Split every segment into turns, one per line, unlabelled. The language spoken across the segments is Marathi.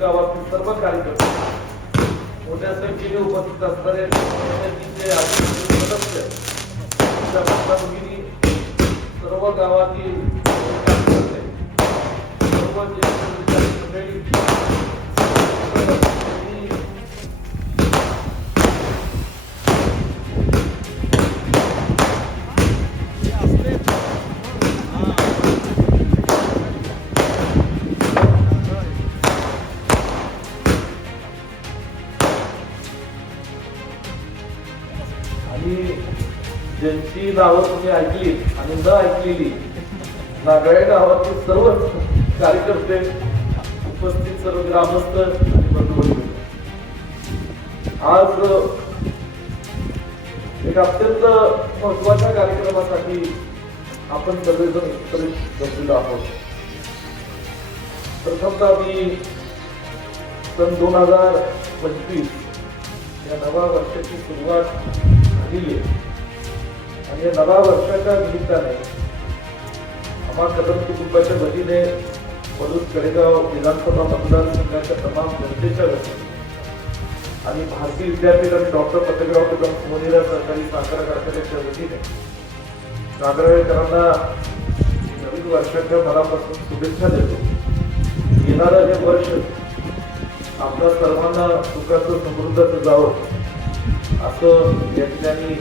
गावातील सर्व कार्यकर्ते मोठ्या संख्येने उपस्थित असणारे सदस्य सर्व गावातील सर्व ज्येष्ठ मंडळी ज्यांची नावं तुम्ही ऐकली आणि न ऐकलेली नागाळे गावातील सर्व कार्यकर्ते उपस्थित सर्व ग्रामस्थ आणि बंधू आज एक अत्यंत महत्त्वाच्या कार्यक्रमासाठी आपण सगळेजण एकत्रित जमलेलो आहोत. प्रथमतः मी सन दोन हजार पंचवीस या नव्या वर्षाची सुरुवात झालेली आहे. आणि या नव्या वर्षाच्या निमित्ताने आम्हा कदम कुटुंबाच्या वतीने पलूस कडेगाव विधानसभा मतदारसंघाच्या तमाम जनतेच्या वतीने आणि भारतीय विद्यापीठ आणि डॉक्टर पतंगराव कदम मोनीरा सरकारी साखर कारखान्याच्या वतीने नागरवेकरांना नवीन वर्षाच्या मनापासून शुभेच्छा देतो. येणारं हे वर्ष आपल्या सर्वांना सुखाचं समृद्धाचं जावं असं या ठिकाणी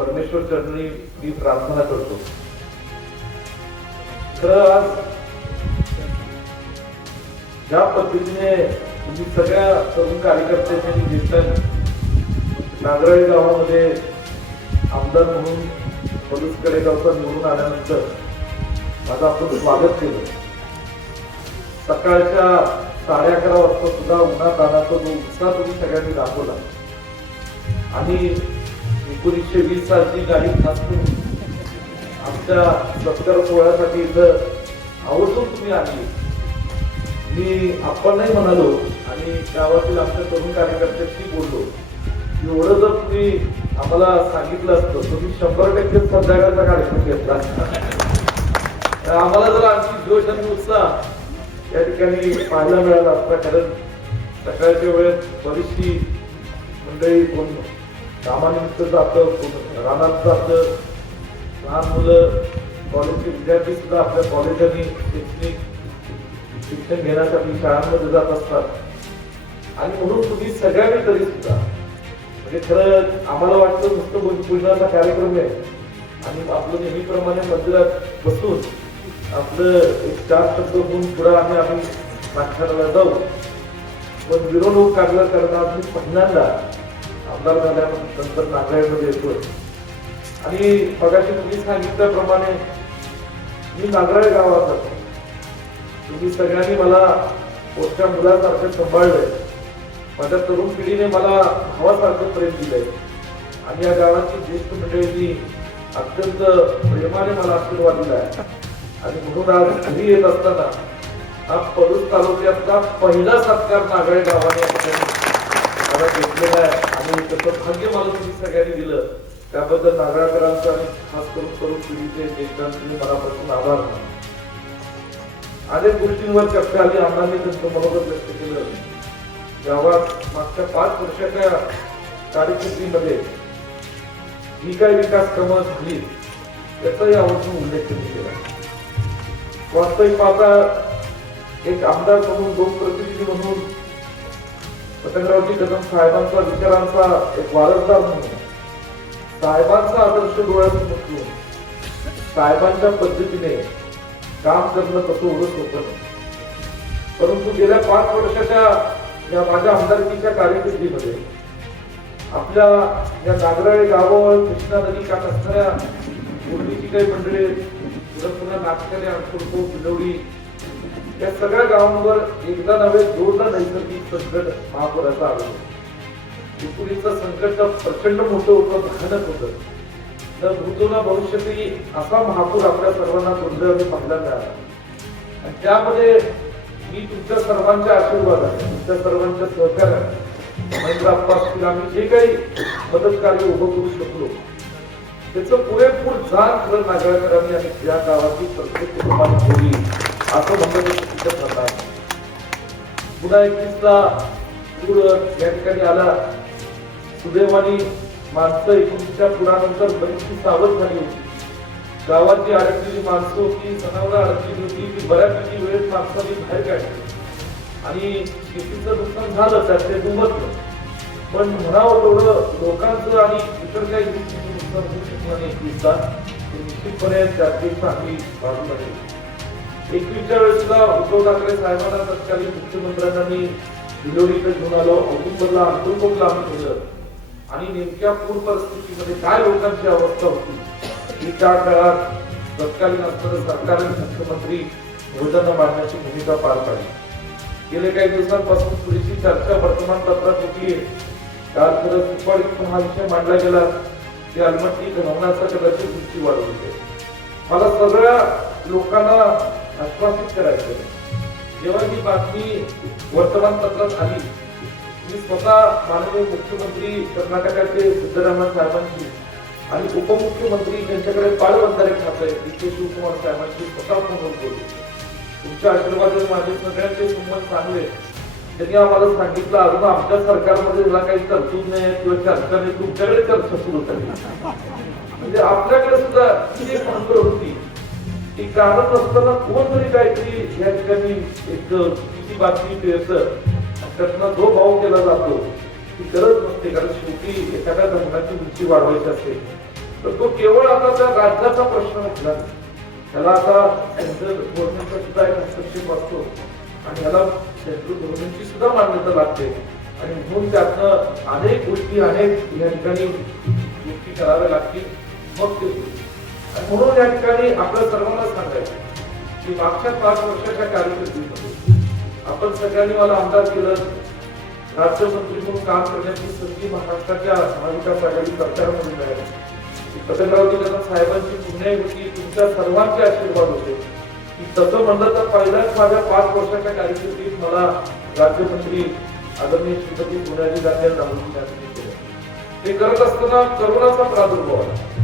परमेश्वर चरणी मी प्रार्थना करतो. खरं आज ज्या पद्धतीने तुम्ही सगळ्या तरुण कार्यकर्त्यांनी ज्येष्ठांनी नागराळी गावामध्ये आमदार म्हणून पलूस कडेगावचा निवडून आल्यानंतर माझं आपण स्वागत केलं. सकाळच्या साडे अकरा वाजता सुद्धा उन्हात आणाचा जो उत्साह तुम्ही सगळ्यांनी दाखवला. आणि एकोणीसशे वीस सालची गाडी खास करून आमच्या सत्कार सोहळ्यासाठी इथं आवर्जून तुम्ही आली. मी आपणही म्हणालो आणि गावातील आमच्या तरुण कार्यकर्त्यांशी बोललो. एवढं जर तुम्ही आम्हाला सांगितलं असतं तुम्ही शंभर टक्के संध्याकाळचा कार्यक्रम घेतला असता. आम्हाला जर आमची जोश आणि उत्साह या ठिकाणी पाहायला मिळाला असता कारण सकाळच्या वेळेत बरीचशी मंडळी कोण कामानिमित्त जातं रानात जातं लहान मुलं कॉलेजचे विद्यार्थी सुद्धा आपल्या कॉलेजांनी शैक्षणिक शिक्षण घेण्यासाठी शाळांमध्ये जात असतात. आणि म्हणून तुम्ही सगळ्यांनी तरी सुद्धा म्हणजे खरं आम्हाला वाटतं नुसतं पूजनाचा कार्यक्रम आहे. आणि आपलं नेहमीप्रमाणे मंदिरात बसून आपलं एक चार शब्द होऊन पुढे आम्ही आम्ही नागठाण्याला जाऊ. पण मिरवणूक काढला करणार मी पहिल्यांदा आमदार झाल्यानंतर नागरायमध्ये येतोय. आणि मगाशी तुम्ही सांगितल्याप्रमाणे मी नागराळ गावात जातो तुम्ही सगळ्यांनी मला मोठ्या मुलासारखं सांभाळलंय. माझ्या तरुण पिढीने मला भावासारखं प्रेम दिलंय. आणि या गावाची ज्येष्ठ मंडळींनी अत्यंत प्रेमाने मला आशीर्वाद दिलाय. आणि म्हणून आज घरी येत असताना हा पडूस तालुक्यातला पहिला सत्कार नागळे गावाने या मला घेतलेला आहे. त्याचं भाग्य मला तुम्ही सगळ्यांनी दिलं. त्याबद्दल नागळकरांचं आणि खास करून तरुण पिढीचे ज्येष्ठांचे मनापासून आभार मानतो. अनेक गोष्टींवर चर्चा आली अण्णांनी त्यांचं मनोगत व्यक्त केलं. गावात मागच्या पाच वर्षाच्या कार्यकिर्दीमध्ये जी काय विकास कामं झाली त्याचाही आवर्जून उल्लेख त्यांनी केला. वास्तविक पाहता एक आमदार म्हणून लोकप्रतिनिधी म्हणून पतंगरावजी कदम साहेबांचा विचारांचा एक वारसदार म्हणून. साहेबांचा आदर्श डोळ्यातून ठेवून साहेबांच्या पद्धतीने काम करणं तसं एवढं होतं परंतु गेल्या पाच वर्षाच्या या माझ्या आमदारकीच्या कार्यकिर्दीमध्ये आपल्या या नागराळे गावावर कृष्णा नदी काठ असणाऱ्या पूर्वीची काही मंडळी पुन्हा पुन्हा नागठाणे अणकुरको बिलवडी या सगळ्या गावांवर एकदा नव्हे दोनदा नैसर्गिक संकट महापुराचं आलं एकोणीसचं संकट प्रचंड मोठं होतं भयानक होतं. तर भूतोना भविष्यातही असा महापूर आपल्या सर्वांना दुर्दैवाने पाहिला मिळाला. आणि त्यामध्ये मी तुमच्या सर्वांच्या आशीर्वादाने तुमच्या सर्वांच्या सहकार्याने महेंद्रप्पा असतील आम्ही जे काही मदत कार्य उभं करू शकलो त्याचं पुरेपूर जाण खरं नागरिकांनी आणि या गावाची प्रत्येक कुटुंबात असं म्हणत मी पुन्हा एकवीसला पूर या ठिकाणी आला. सुदैवाने माणसं एकोणीसच्या पुरानंतर बरीचशी सावध झाली होती. गावाची अडकलेली माणसं होती सणावर अडकलेली होती ती बऱ्यापैकी वेळेत माणसांनी बाहेर काढली. आणि शेतीचं नुकसान झालं त्यात ते दुमतलं पण म्हणावं तेवढं लोकांचं आणि इतर काही गोष्टीचं नुकसान होऊ शकलं नाही. एकवीसला निश्चितपणे त्यातली चांगली बाजू लागली एकवीसच्या वेळेसला उद्धव ठाकरे साहेबांना तत्कालीन मुख्यमंत्र्यांना मी दिलोडीकडे घेऊन आलो. औदुंबरला अंतुरकोटला आम्ही केलं. आणि नेमक्या पूर परिस्थितीमध्ये काय लोकांची अवस्था होती ही त्या काळात तत्कालीन असताना सरकारने मुख्यमंत्री निवेदन मांडण्याची भूमिका पार पाडली. गेले काही दिवसांपासून थोडीशी चर्चा वर्तमानपत्रात होती. काल खरं सुपारीत हा विषय मांडला गेला. ते अलमट्टी घडवण्याचा कदाचित दृष्टी वाढत होते मला सगळ्या लोकांना आश्वासित करायचं. जेव्हा ही बातमी वर्तमानपत्रात आली मी स्वतः माननीय मुख्यमंत्री कर्नाटकाचे सिद्धरामय्या साहेबांची आणि उपमुख्यमंत्री ज्यांच्याकडे पालबंधारे खातं आहे डी के शिवकुमार साहेबांची स्वतः फोनवर बोललो. तुमच्या आशीर्वादाने माझे सगळ्यांचे संबंध चांगले. त्यांनी आम्हाला सांगितलं अजून आमच्या सरकारमध्ये जरा काही तरतूद नाही किंवा चर्चा नाही तुमच्याकडे चर्चा सुरू झाली. म्हणजे आपल्याकडे सुद्धा ही एक होती. की काढत नसताना कोणतरी काहीतरी या ठिकाणी एक किती बातमी मिळतं. त्यातनं जो भाव केला जातो ती गरज नसते. कारण शेवटी एखाद्या धर्माची उंची वाढवायची असते. तर तो केवळ आता त्या राज्याचा प्रश्न उठला त्याला आता सेंट्रल गव्हर्नमेंटचा सुद्धा एक हस्तक्षेप असतो आणि ह्याला सेंट्रल गव्हर्नमेंटची सुद्धा मान्यता लागते. आणि म्हणून त्यातनं अनेक गोष्टी अनेक या ठिकाणी गोष्टी कराव्या लागतील. मग ते म्हणून या ठिकाणी आपल्या सर्वांना सांगायचं की मागच्या पाच वर्षाच्या कारकिर्दीमध्ये आपण सगळ्यांनी मला आमदार केलं. राज्यमंत्री म्हणून काम करण्याची संधी महाराष्ट्राच्या महाविकास आघाडी सरकारमध्ये मिळाली. पतंगरावजी कदम साहेबांची पुण्या होती. तुमच्या सर्वांचे आशीर्वाद होते. की तसं म्हणलं तर पहिल्याच माझ्या पाच वर्षाच्या कारकिर्दीत मला राज्यमंत्री आदरणीय श्रीपती पुण्याजी गांधी यांना ते करत असताना करोनाचा प्रादुर्भाव आला.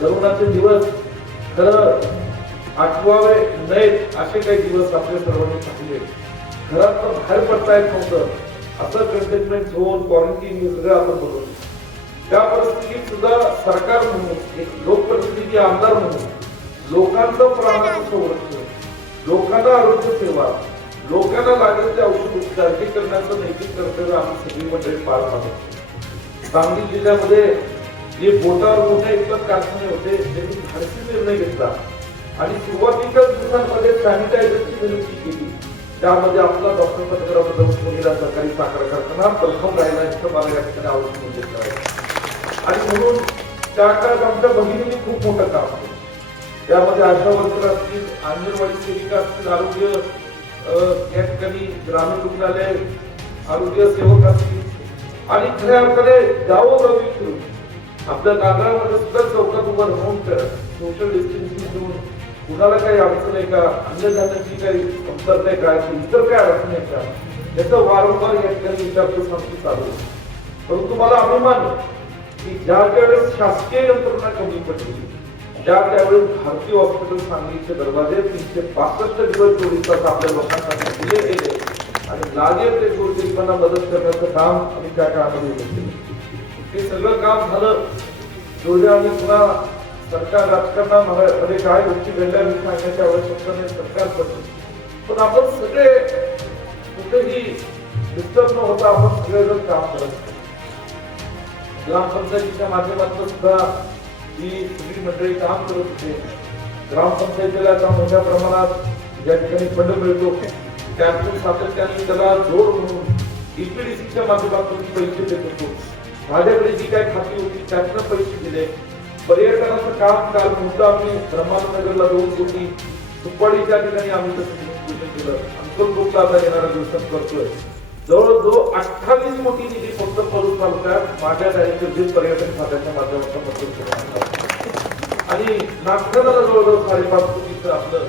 करोनाचे दिवस खरं आठवावे नयेत असे काही दिवस आपल्या सर्वांनी पाहिले. घरात बाहेर पडता येत नव्हतं. असं कंटेनमेंट झोन क्वारंटीन हे सगळं आपण बघतो त्या परिस्थितीत सुद्धा सरकार म्हणून एक लोकप्रतिनिधी आमदार म्हणून लोकांचं प्राणाचं संरक्षण लोकांना आरोग्य सेवा लोकांना लागेल ते औषध उपचार हे करण्याचं नैतिक कर्तव्य आम्ही सगळी मंडळी पार पाडतो सांगली जिल्ह्यामध्ये जे बोटावर मोठे एकच कारखाने होते त्यांनी धाडसी निर्णय घेतला. आणि सुरुवातीच्या दिवसांमध्ये सॅनिटायझरची निर्मिती केली. त्यामध्ये आपला डॉक्टर पत्रकार बदल सरकारी साखर कारखाना प्रथम राहिला इथं मला या ठिकाणी आवडून घेतलं आहे आणि म्हणून त्या काळात आमच्या भगिनीने खूप मोठं काम केलं. त्यामध्ये आशा वर्कर असतील अंगणवाडी सेविका असतील आरोग्य या ठिकाणी ग्रामीण रुग्णालय आरोग्य सेवक असतील. आणि खऱ्या अर्थाने गावोगावी फिरून. आपल्या नागरामध्ये सुद्धा चौकात उभं राहून सोशल डिस्टन्सिंग ठेवून कुणाला काही अडचण आहे का? अन्नधान्याची काही कमतरता आहे का? की इतर काय अडचण आहे का? याचं वारंवार या ठिकाणी विचारपूस आमची चालू आहे. परंतु मला अभिमान की ज्या त्यावेळेस शासकीय यंत्रणा कमी पडली ज्या त्यावेळेस भारतीय हॉस्पिटल सांगलीचे दरवाजे तीनशे पासष्ट दिवस चोवीस तास आपल्या लोकांसाठी दिले गेले आणि लागेल ते गोरगरिबांना मदत करण्याचं काम आम्ही त्या काळामध्ये केलं. हे सगळं काम झालं. जोड्या आणि पुन्हा सरकार राजकारणामध्ये काय गोष्टी घडल्या मी सांगण्याची आवश्यकता नाही सरकार करतो पण आपण सगळे कुठेही डिस्टर्ब न होता आपण सगळेजण काम करत ग्रामपंचायतीच्या माध्यमातून सुद्धा ही सगळी मंडळी काम करत होते. ग्रामपंचायतीला आता मोठ्या प्रमाणात या ठिकाणी फंड मिळतो त्यातून सातत्याने त्याला जोड म्हणून ईपीडीसीच्या माध्यमातून पैसे देत होतो. माझ्याकडे जी काही खाती होती त्यांना पैसे दिले. पर्यटनाचं काम काल मुद्दा आम्ही ब्रह्मानगरला दोन कोटी. सुपाडीच्या ठिकाणी आम्ही तसं नियोजन केलं. अंतर्गोपला आता येणारा दिवसात करतोय. जवळजवळ अठ्ठावीस कोटी निधी फक्त करून तालुक्यात माझ्या डायरेक्टर पर्यटन खात्याच्या माध्यमातून मंजूर करण्यात आणि नागपूरला जवळजवळ साडेपाच कोटीचं आपलं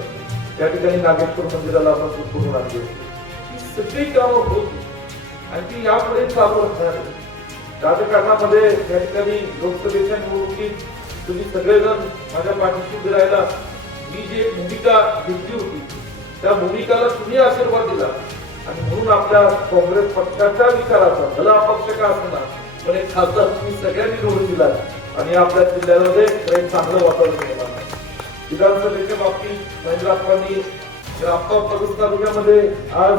त्या ठिकाणी नागेश्वर मंदिराला आपण करून आणली सगळी कामं होत. आणि ती यापुढे चालू असणार आहे. राजकारणामध्ये या ठिकाणी लोकसभेच्या निवडणुकीत तुम्ही सगळेजण माझ्या पाठीशी उभे राहिला. मी जी भूमिका घेतली होती त्या भूमिकाला तुम्ही आशीर्वाद दिला. आणि म्हणून आपल्या काँग्रेस पक्षाच्या विचाराचा भला अपक्ष का असणार पण एक खासदार तुम्ही सगळ्यांनी निवडून दिला आणि आपल्या जिल्ह्यामध्ये एक चांगलं वातावरण निर्माण विधानसभेच्या बाबतीत महेंद्र आप्पा पलूस तालुक्यामध्ये आज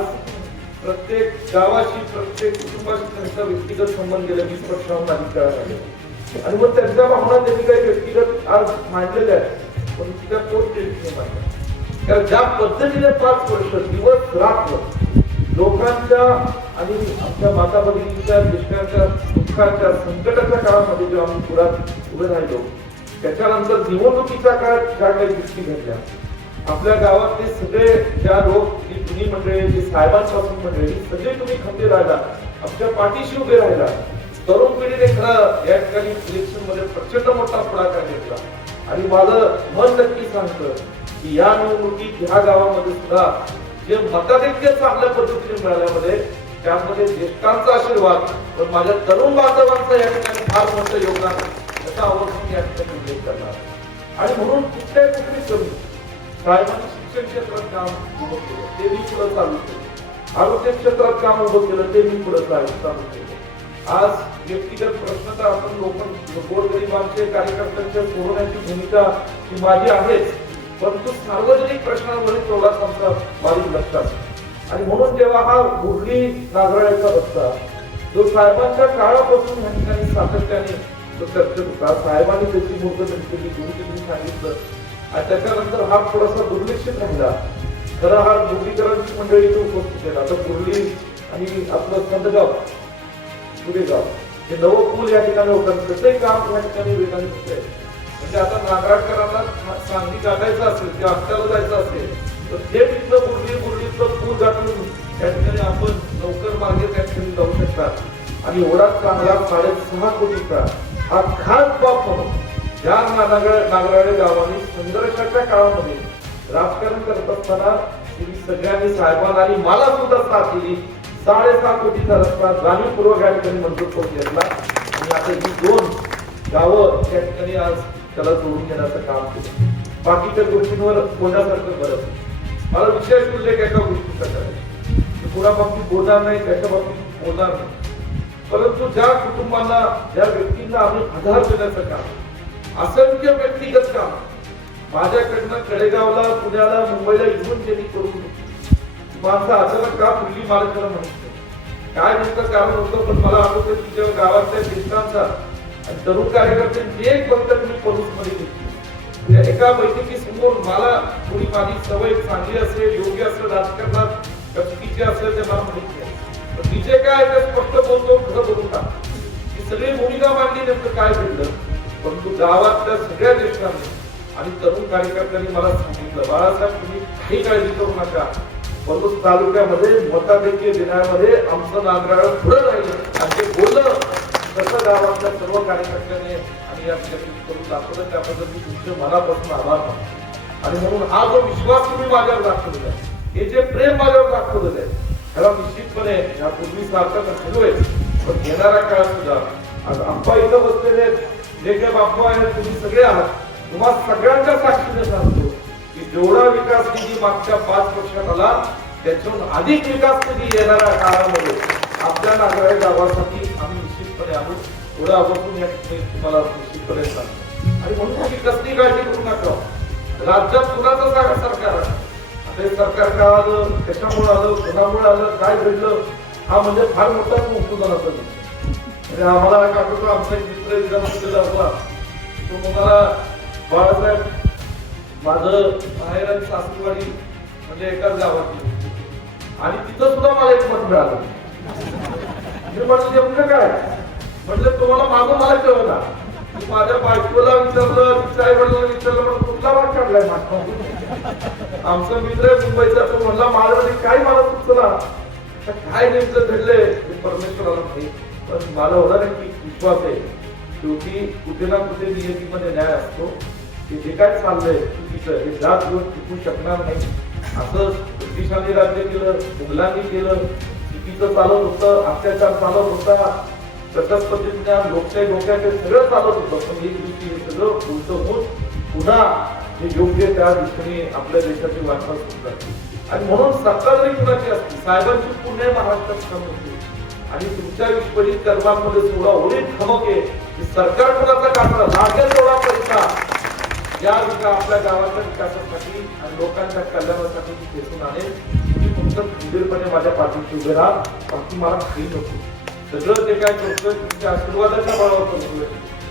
प्रत्येक गावाशी प्रत्येक कुटुंबाशी त्यांचा व्यक्तिगत संबंध गेले वीस वर्षाहून अधिक काळ झाले आणि मग त्यांच्या भावना त्यांनी काही व्यक्तिगत आज मांडलेल्या आहेत. पण तिच्या तोच त्यांनी मांडल्या कारण ज्या पद्धतीने पाच वर्ष दिवस रात्र लोकांच्या आणि आमच्या माता भगिनींच्या ज्येष्ठांच्या दुःखाच्या संकटाच्या काळामध्ये जेव्हा आम्ही पुरात उभे राहिलो त्याच्यानंतर निवडणुकीच्या काळात ज्या काही गोष्टी घडल्या आपल्या गावातले सगळे ज्या लोक जी मंडळी जी साहेबांपासून मंडळी सगळे तुम्ही खंबे राहिला आमच्या पाठीशी उभे राहिला तरुण पिढीने खरा या ठिकाणी इलेक्शनमध्ये प्रचंड मोठा पुढाकार घेतला. आणि माझं मन नक्की सांगतं की या निवडणुकीत ह्या गावामध्ये सुद्धा जे मताधिक्य चांगल्या पद्धतीने मिळाल्यामध्ये त्यामध्ये ज्येष्ठांचा आशीर्वाद पण माझ्या तरुण बांधवांचा या ठिकाणी फार मोठं योगदान याचा त्याचा आवर्जून या ठिकाणी उल्लेख करणार आणि म्हणून कुठल्याही कुठली कमी. साहेबांची शिक्षण क्षेत्रात काम उभं केलं ते मी पुढे चालू केलं. आरोग्य क्षेत्रात काम उभं केलं ते मी पुढे चालू केलं. आज व्यक्तिगत प्रश्न तर आपण लोक गोरगरिबांचे कार्यकर्त्यांच्या सोडवण्याची भूमिका ही माझी आहेच परंतु सार्वजनिक प्रश्नांमध्ये तेवढा आमचा बारीक लक्ष आणि म्हणून जेव्हा हा मुरली नागराळ्याचा रस्ता जो साहेबांच्या काळापासून या ठिकाणी सातत्याने जो चर्चेत होता साहेबांनी त्याची मूर्त केली सांगितलं आणि त्याच्यानंतर हा थोडासा दुर्लक्षित राहिला खरं हा मुरलीकरांची मंडळी इथे उपस्थित केला. आता मुरली आणि आपलं संतगाव पुरेगाव हे नवं पूल या ठिकाणी होतं. त्याचंही काम या ठिकाणी वेगाने आहे म्हणजे आता नागराटकरांना सांगली काढायचं असेल किंवा अक्काला जायचं असेल तर ते इथलं कुर्ली कुर्लीतलं पूल गाठून या ठिकाणी आपण लवकर मार्गे त्या ठिकाणी जाऊ शकतात आणि एवढा चांगला साडेसहा कोटीचा हा खास बाप म्हणून या नागराळ नागराळे गावाने संघर्षाच्या काळामध्ये राजकारण करत असताना तुम्ही सगळ्यांनी साहेबांना आणि मला सुद्धा साथ दिली. साडेसहा कोटीचा रस्ता जाणीवपूर्वक या ठिकाणी मंजूर करून घेतला. आणि आता ही दोन गावं त्या ठिकाणी आज त्याला जोडून घेण्याचं काम केलं. बाकीच्या गोष्टींवर बोलण्यासारखं बरं मला विशेष म्हणजे उल्लेख एका गोष्टीचा करायचा मी कुणा बाबतीत बोलणार नाही त्याच्या बाबतीत बोलणार नाही. परंतु ज्या कुटुंबांना ज्या व्यक्तींना आम्ही आधार देण्याचं काम असंख्य व्यक्तिगत काम. माझ्याकडनं कडेगावला पुण्याला मुंबईला इथून त्यांनी करून घेतली. माणसं अचानक का फुलली मला खरं माहीत काय नेमकं कारण होतं पण मला आठवतं की जेव्हा गावातल्या ज्येष्ठांचा आणि तरुण कार्यकर्त्यांची एक बंद मी पलूसमध्ये घेतली. त्या एका बैठकीसमोर मला कोणी माझी सवय चांगली असेल योग्य असेल राजकारणात चुकीची असेल ते मला माहिती आहे तिचे काय ते स्पष्ट बोलतो खरं बोलू का? सगळी भूमिका मांडली नेमकं काय घडलं? परंतु गावातल्या सगळ्या ज्येष्ठांनी आणि तरुण कार्यकर्त्यांनी मला सांगितलं बाळासाहेब तुम्ही काही काळजी करू नका. परंतु तालुक्यामध्ये मताधिक्य देण्यामध्ये आमचं नागराळ पुढे राहिलं. आणि ते बोललं तसं गावातल्या सर्व कार्यकर्त्याने आणि या ठिकाणी करून दाखवलं त्याबद्दल मी तुमचे मनापासून आभार मानतो. आणि म्हणून हा जो विश्वास तुम्ही माझ्यावर दाखवलेला आहे हे जे प्रेम माझ्यावर दाखवलेलं आहे ह्याला निश्चितपणे या पूर्वी सारखं तर आहे पण येणाऱ्या काळात सुद्धा आज आप्पा इथं बसलेले आहेत जे काही बाप्पा आहे तुम्ही सगळे आहात. तुम्हा सगळ्यांच्या साक्षीने सांगतो की जेवढा विकास निधी मागच्या पाच वर्षात आला त्याच्याहून अधिक विकास निधी येणाऱ्या काळामध्ये आपल्या नागराळे गावासाठी आम्ही निश्चितपणे आणू एवढं आवर्जून या ठिकाणी तुम्हाला निश्चितपणे सांगतो. आणि म्हणून तुम्ही कसली काळजी करू नका. राज्यात कुणाचं जागा सरकार आहे. आता हे सरकार का आलं? कशामुळे आलं? कोणामुळे आलं? काय घडलं? हा म्हणजे फार मोठा मुक्तदानाचा म्हणजे आम्हाला काय आठवतं आमचा एक मित्र विधानसभेला होता. तो म्हणाला बाळासाहेब माझं माहेर आणि सासूरवाडी म्हणजे एकाच गावातली. आणि तिथं सुद्धा मला एक मत मिळालं. मी म्हटलं नेमकं काय? म्हटलं तुम्हाला माझं मला कळलं. मी माझ्या बायकोला विचारलं तिच्या आई वडिलांना विचारलं म्हणून कुठला भाग काढलाय माझा? आमचा मित्र आहे मुंबईचा तो म्हणला माझ्यामध्ये काय मला सुचला काय नेमकं घडलंय? हे परमेश्वराला माहिती पण मला एवढा नक्की विश्वास आहे. शेवटी कुठे ना कुठे नियतीमध्ये न्याय असतो. की जे काय चाललंय चुकीचं हे जात घेऊन टिकू शकणार नाही. असं ब्रिटिशांनी राज्य केलं मुघलांनी केलं चुकीचं चालत होतं अत्याचार चालत होता. सतत पद्धतीने लोकशाही लोकांचे सगळं चालत होतं. पण एक दिवशी हे सगळं उलट होऊन पुन्हा हे योग्य त्या दृष्टीने आपल्या देशाची वाटचाल सुरू झाली. आणि म्हणून सरकार जरी कुणाची असते साहेबांची पुणे महाराष्ट्रात आणि तुमच्या विस्फोटित कर्मामध्ये ओळी ठमक आहे की सरकार कुणाचा काढणार लागेल तेवढा पैसा या विका आपल्या गावाच्या विकासासाठी आणि लोकांच्या कल्याणासाठी मी खेचून आणेल तुम्ही फक्त खंबीरपणे माझ्या पाठीशी उभे राहा. बाकी मला काही नको. सगळं ते काय करतोय तुमच्या आशीर्वादाच्या बळावर करतोय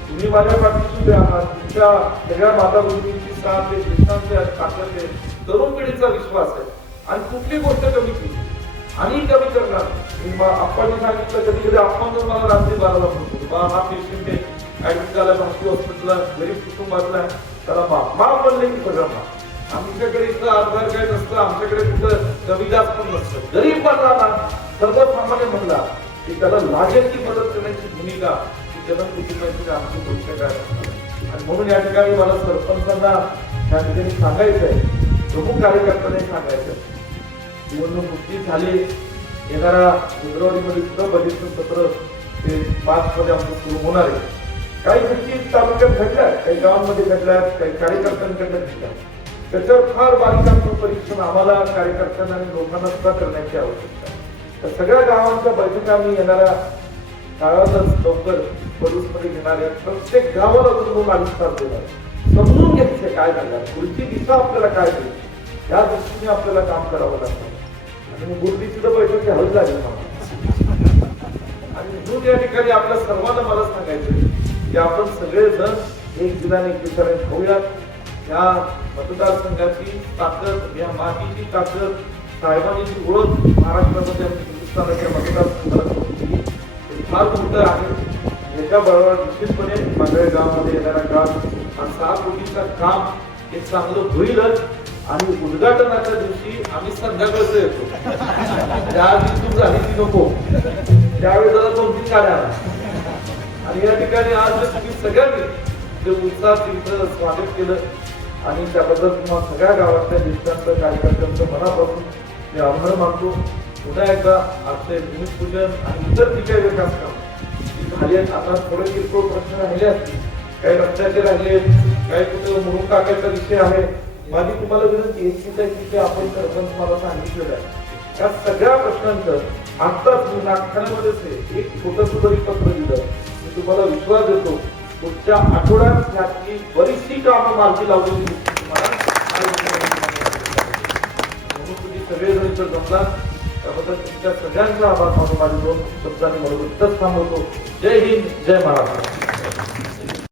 तुम्ही माझ्या पाठीशी उभे आहात तुमच्या सगळ्या माता भगिनींची साथ आहे कृष्णांचे ताकद आहे. तरुण पिढीचा विश्वास आहे. आणि कुठली गोष्ट कमी केली? आणि कमी करणार आपण आप्पांनी सांगितलं कधी कधी आपण जर मला रात्री बाराला म्हणतो बा हा पेशंट आहे ऍडमिट झाला भारतीय हॉस्पिटलला गरीब कुटुंबातला त्याला बाप बाप म्हणले की सगळं बाप आमच्याकडे इथं आधार काय नसतं आमच्याकडे कुठं कमी जास्त पण नसतं. गरीब बनला ना सर्वसामान्य म्हणला की त्याला लागेल ती मदत करण्याची भूमिका ही जन कुटुंबाची आमची भूमिका काय आणि म्हणून या ठिकाणी मला सरपंचांना त्या ठिकाणी सांगायचं आहे प्रमुख कार्यकर्त्यांनी सांगायचं निवडणूक नुकतीच झाली. येणाऱ्या फेब्रुवारीमध्ये सुद्धा बजेटचं सत्र ते मार्चमध्ये आमचं सुरू होणार आहे. काही गोष्टी तालुक्यात घडल्या काही गावांमध्ये घडल्या काही कार्यकर्त्यांकडनं घडल्या. त्याच्यावर फार बारीकांचं परीक्षण आम्हाला कार्यकर्त्यांना आणि लोकांना सुद्धा करण्याची आवश्यकता आहे. सगळ्या गावांच्या बैठका आम्ही येणाऱ्या काळातच लवकर बलूसमध्ये घेणार आहे. प्रत्येक गावाला दोन आविष्कार देणार समजून घ्यायचे काय झालं पुढची दिशा आपल्याला काय देईल या दृष्टीने आपल्याला काम करावं लागतं. आणि गुरुजी सुद्धा बैठक घ्यावंच लागेल आणि म्हणून या ठिकाणी आपल्या सर्वांना मला सांगायचं की आपण सगळेजण एक दिनाने एक दिवसाने खाऊयात या मतदारसंघाची ताकद या मातीची ताकद साहेबांनी जी ओळख महाराष्ट्रामध्ये हिंदुस्थानाच्या मतदारसंघाला फार मोठं आहे. याच्या बरोबर निश्चितपणे माझ्या गावामध्ये येणारा काळ हा सहा कोटीचा काम हे चांगलं होईलच. आणि उद्घाटनाच्या दिवशी आम्ही संध्याकाळचं येतो. त्या आधी तू झाली ती नको. त्यावेळी जरा दोन तीन गाड्या आणि. या ठिकाणी आज तुम्ही सगळ्यांनी जे उत्साह तिथं स्वागत केलं आणि त्याबद्दल तुम्हाला सगळ्या गावातल्या ज्येष्ठांचं कार्यकर्त्यांचं मनापासून मी आभार मानतो. पुन्हा एकदा आपले भूमिपूजन आणि इतर जी काही विकास काम झाले आहेत. आता थोडे किरकोळ प्रश्न राहिले असतील काही रस्त्याचे राहिले काही कुठे म्हणून टाकायचा विषय आहे. माझी तुम्हाला विनंती आहे की त्या तिथे आपण सरपंच मला सांगितलेलं आहे या सगळ्या प्रश्नांचं आत्ताच मी नागठाण्यामध्येच आहे एक छोटं जरी पत्र दिलं. मी तुम्हाला विश्वास देतो पुढच्या आठवड्यात यातली बरीचशी कामं मार्गी लावलेली म्हणून तुम्ही सगळेजण इथं जमला त्याबद्दल तुमच्या सगळ्यांचा आभार मानून माझे दोन शब्दांनी मला इथंच थांबवतो जय हिंद जय महाराष्ट्र.